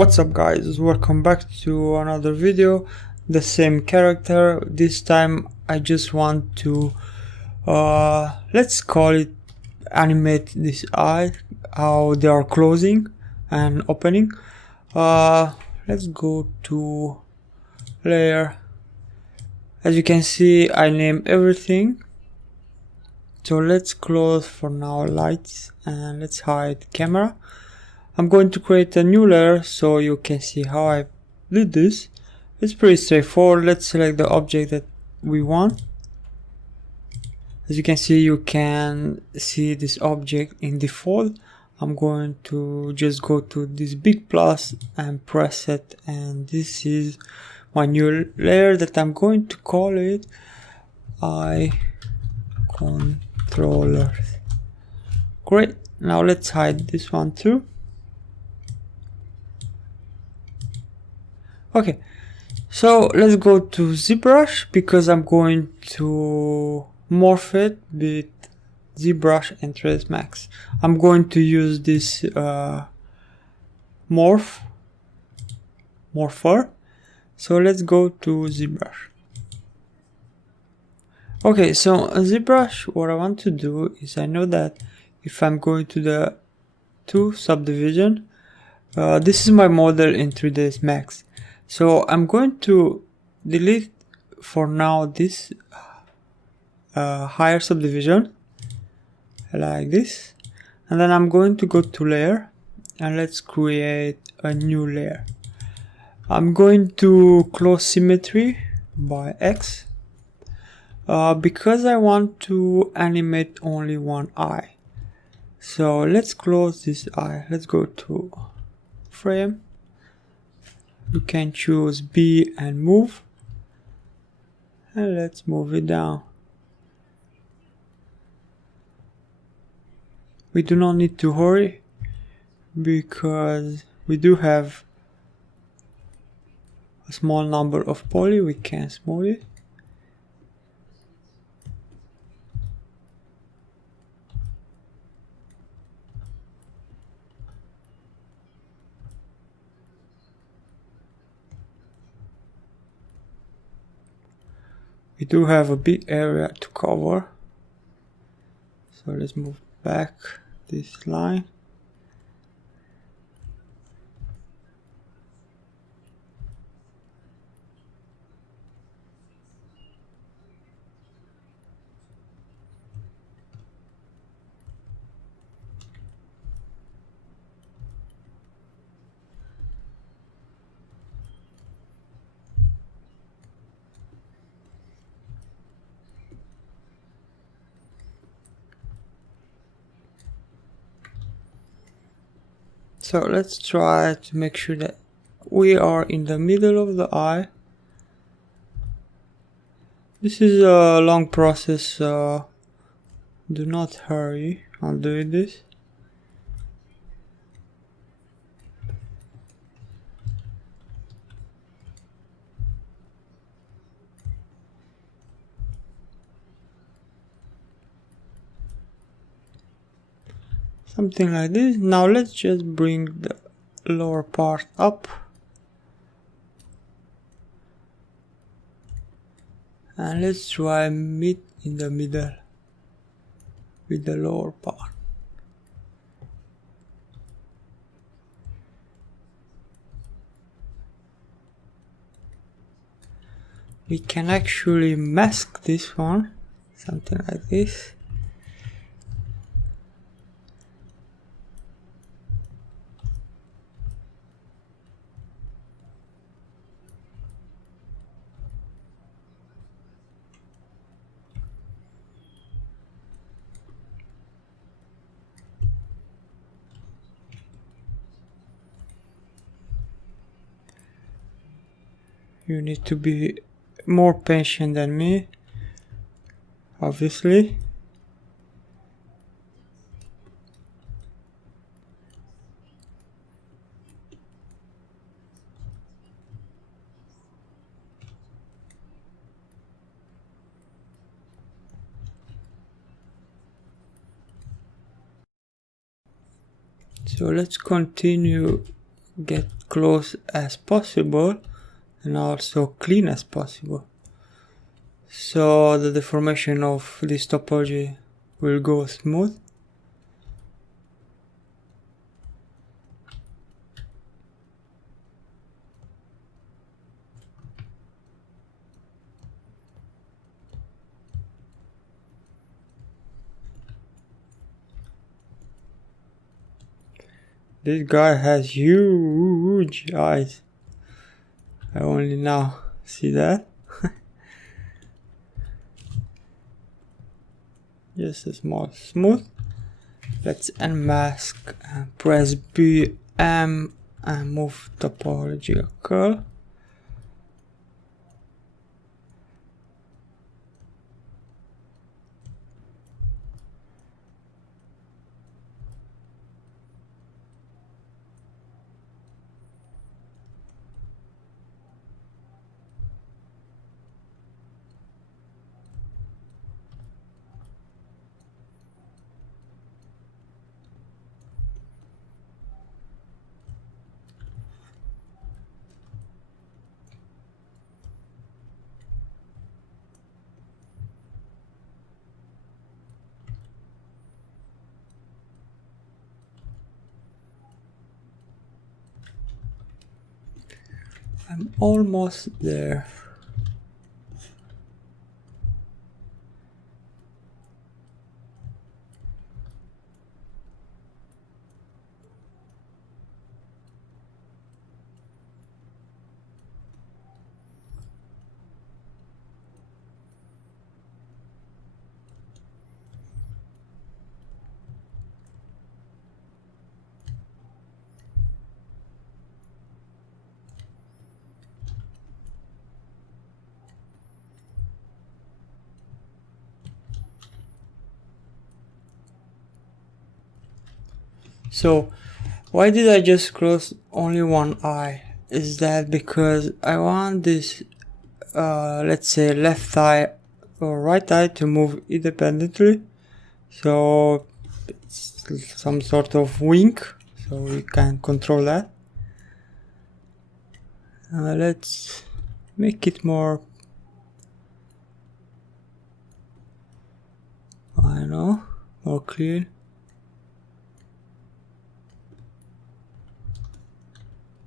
What's up guys, welcome back to another video. The same character. This time I just want to let's call it animate this eye, how they are closing and opening. Let's go to layer. As you can see, I name everything. So let's close for now lights and let's hide camera. I'm going to create a new layer so you can see how I did this. It's pretty straightforward. Let's select the object that we want. As you can see, you can see this object in default. I'm going to just go to this big plus and press it, and this is my new layer that I'm going to call it eye controllers. Great. Now let's hide this one too. Okay, so let's go to ZBrush because I'm going to morph it with ZBrush and Trace Max. I'm going to use this Morpher. So let's go to ZBrush. Okay, so ZBrush, what I want to do is, I know that if I'm going to the 2 subdivision, this is my model in 3ds Max. So I'm going to delete for now this higher subdivision like this, and then I'm going to go to layer and let's create a new layer. I'm going to close symmetry by X because I want to animate only one eye. So let's close this eye. Let's go to frame. You can choose B and move, and let's move it down. We do not need to hurry because we do have a small number of poly. We can smooth it. We do have a big area to cover, so let's move back this line. So let's try to make sure that we are in the middle of the eye. This is a long process, so do not hurry on doing this. Something like this. Now let's just bring the lower part up and let's try meet in the middle with the lower part. We can actually mask this one, something like this. You need to be more patient than me, obviously. So let's continue get close as possible and also clean as possible, so the deformation of this topology will go smooth. This guy has huge eyes. I only now see that. Just a small smooth. Let's unmask and press BM and move topology curl. I'm almost there. So why did I just close only one eye? Is that because I want this let's say left eye or right eye to move independently, so it's some sort of wink, so we can control that. Let's make it more, I don't know, more clear.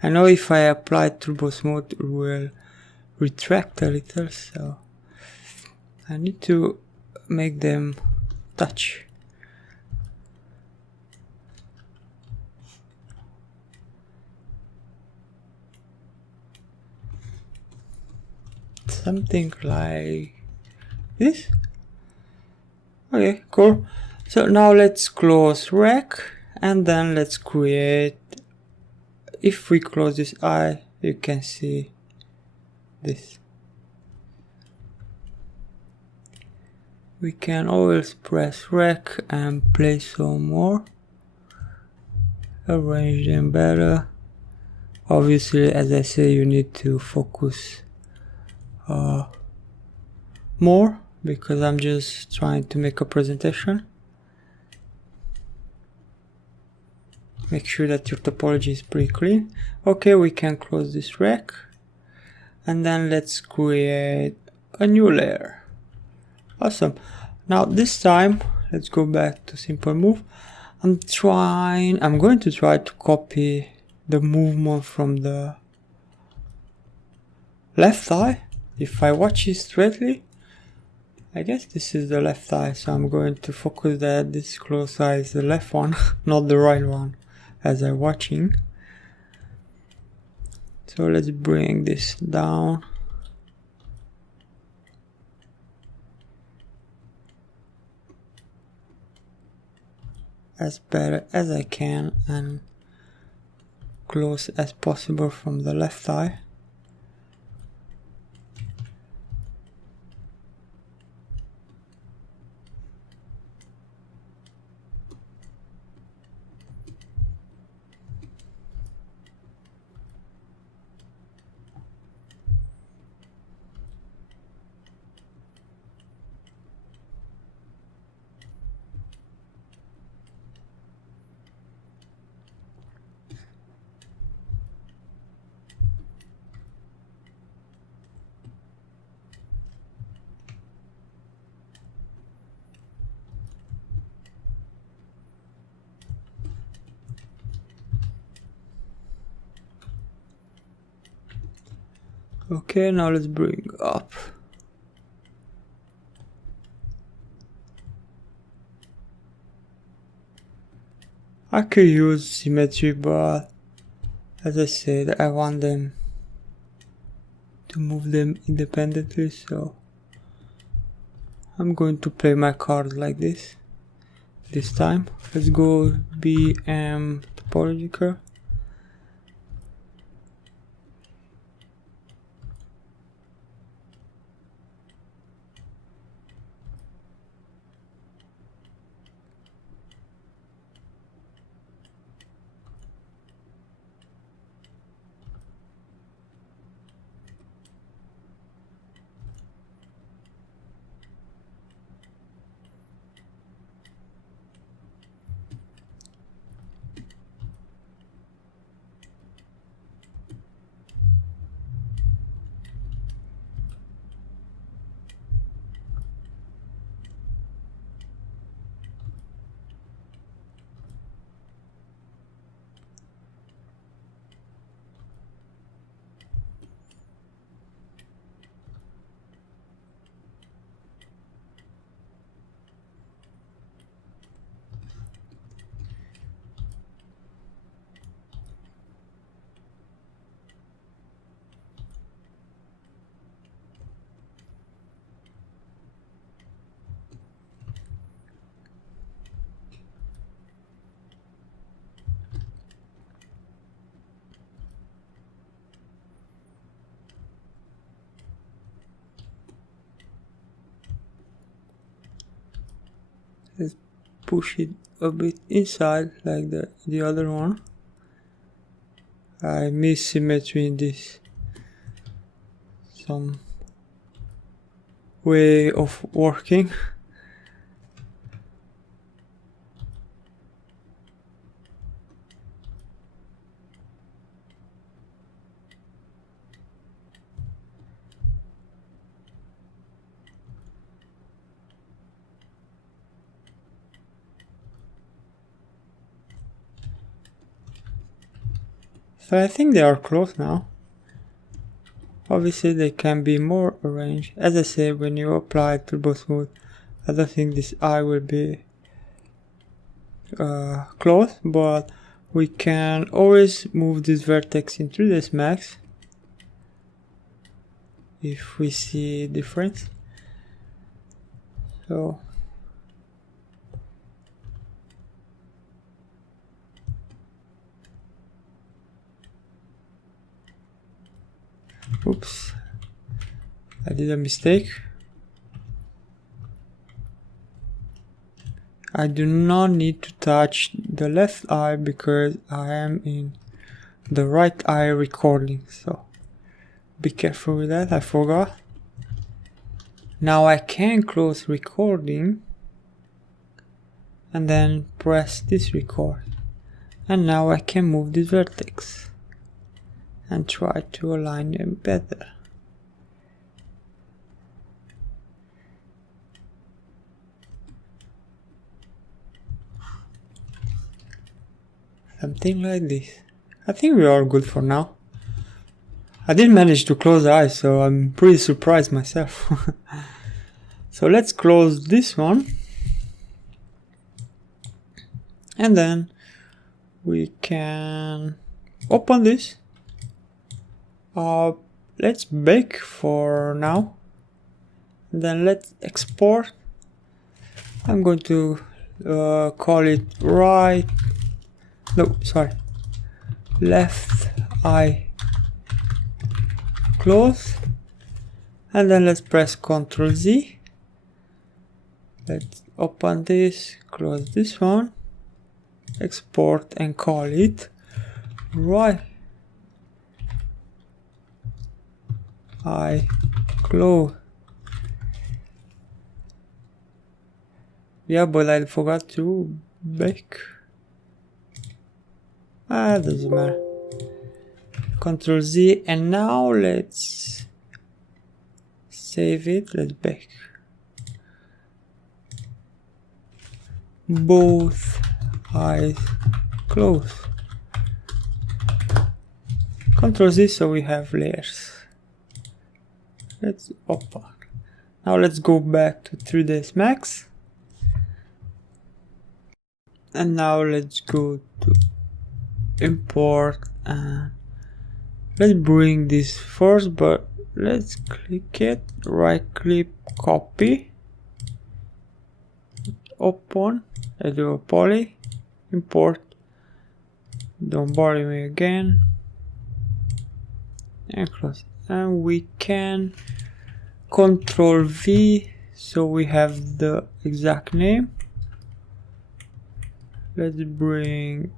I know if I apply turbo smooth it will retract a little, so I need to make them touch. Something like this. Okay, cool. So now let's close rec and then let's create. If we close this eye, you can see this. We can always press rec and play some more. Arrange them better. Obviously, as I say, you need to focus more because I'm just trying to make a presentation. Make sure that your topology is pretty clean. Okay, we can close this rec and then let's create a new layer. Awesome. Now this time let's go back to simple move. I'm going to try to copy the movement from the left eye. If I watch it straightly, I guess this is the left eye, so I'm going to focus that this close eye is the left one, not the right one as I'm watching. So let's bring this down. As better as I can and close as possible from the left eye. Okay, now let's bring up. I could use symmetry, but as I said, I want them to move them independently, so I'm going to play my card like this time. Let's go BM topology curve. Let's push it a bit inside like the other one. I miss symmetry in this. Some way of working. So I think they are close now. Obviously they can be more arranged. As I said, when you apply turbo smooth, I don't think this eye will be close, but we can always move this vertex into this max if we see difference. So oops, I did a mistake. I do not need to touch the left eye because I am in the right eye recording, so be careful with that. I forgot. Now I can close recording and then press this record, and now I can move this vertex and try to align them better. Something like this. I think we are good for now. I did manage to close the eyes, so I'm pretty surprised myself. So let's close this one. And then we can open this. Let's bake for now. And then let's export. I'm going to call it left eye close, and then let's press Ctrl Z. Let's open this, close this one, export, and call it right eye close. Yeah, but I forgot to bake. Doesn't matter. Ctrl Z, and now let's save it. Let's bake. Both eyes closed. Ctrl Z, so we have layers. Let's open. Now let's go back to 3ds Max. And now let's go to import and let's bring this first, but let's click it, right click, copy, open, I do a poly, import, don't bother me again, and close. And we can Control V so we have the exact name. Let's bring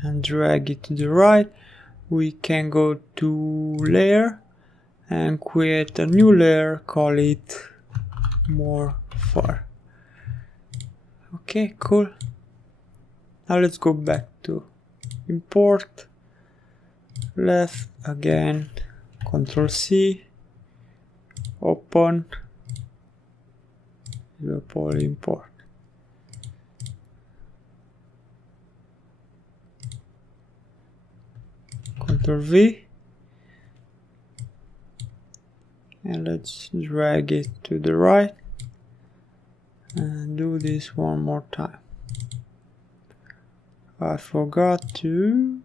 and drag it to the right. We can go to layer and create a new layer, call it Morpher. Okay, cool. Now let's go back to import, left again, Control C, open, poly import. Ctrl V, and let's drag it to the right and do this one more time. I forgot to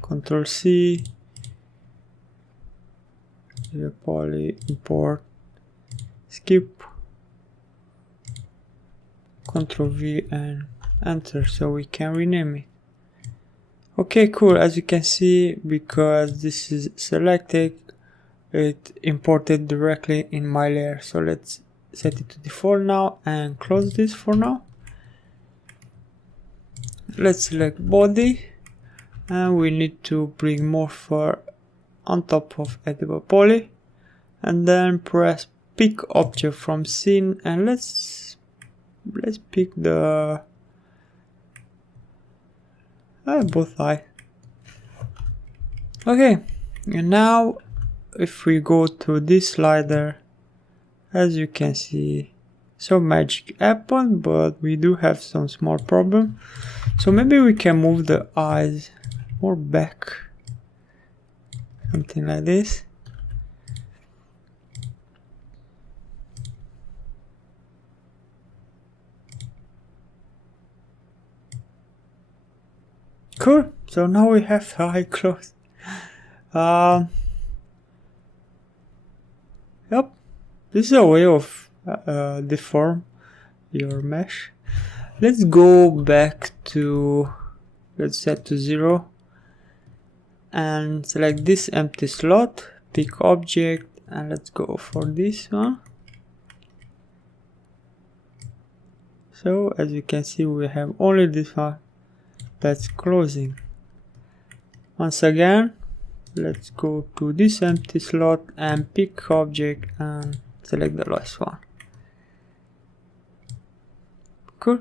Ctrl C, the poly import, skip, Ctrl V and enter so we can rename it. Okay, cool. As you can see, because this is selected, it imported directly in my layer. So let's set it to default now and close this for now. Let's select body and we need to bring Morpher on top of edible poly and then press pick object from scene and let's pick the both eyes. Okay, and now if we go to this slider, as you can see, some magic happened, but we do have some small problem. So maybe we can move the eyes more back, something like this. Cool. So now we have the eye closed. Yep. This is a way of deform your mesh. Let's go back to, let's set to 0 and select this empty slot, pick object, and let's go for this one. So as you can see, we have only this one that's closing. Once again, let's go to this empty slot and pick object and select the last one. Cool.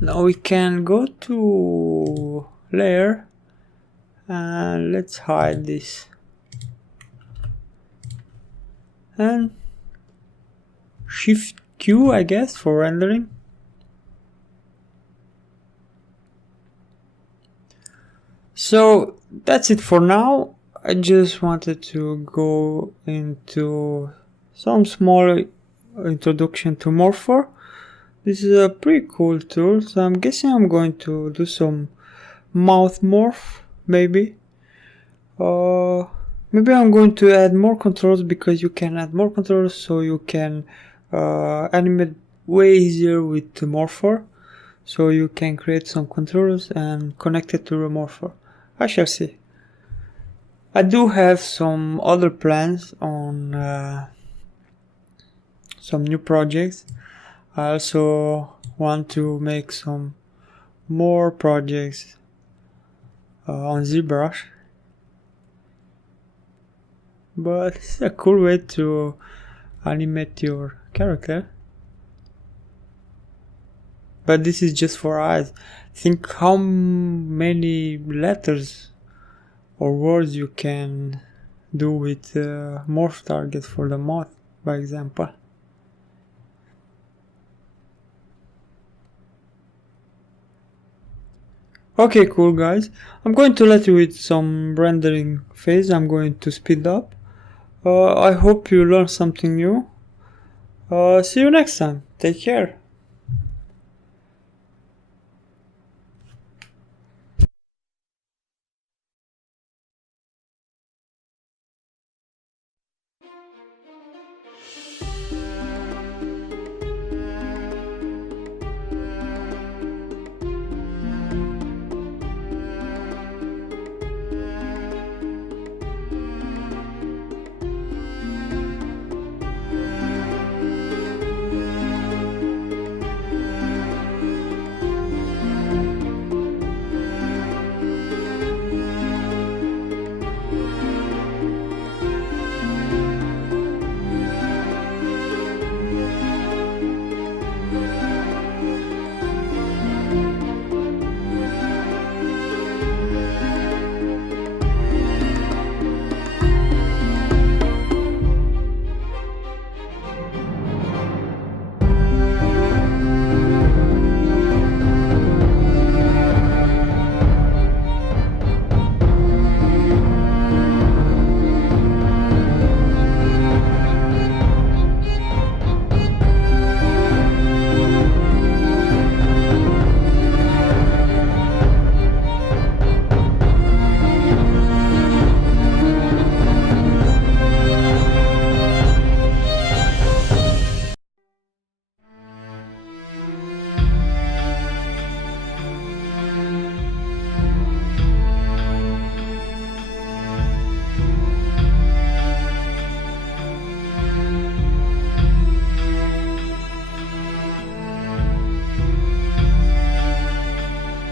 Now we can go to layer and let's hide this and Shift Q, I guess, for rendering. So that's it for now. I just wanted to go into some small introduction to Morpher. This is a pretty cool tool, so I'm guessing I'm going to do some mouth morph, maybe. Maybe I'm going to add more controls, because you can add more controls so you can animate way easier with the Morpher. So you can create some controls and connect it to the Morpher. I shall see. I do have some other plans on some new projects. I also want to make some more projects on ZBrush, but it's a cool way to animate your character. But this is just for eyes. Think how many letters or words you can do with morph target for the moth, by example. Okay, cool guys. I'm going to let you with some rendering phase. I'm going to speed up. I hope you learned something new. See you next time. Take care.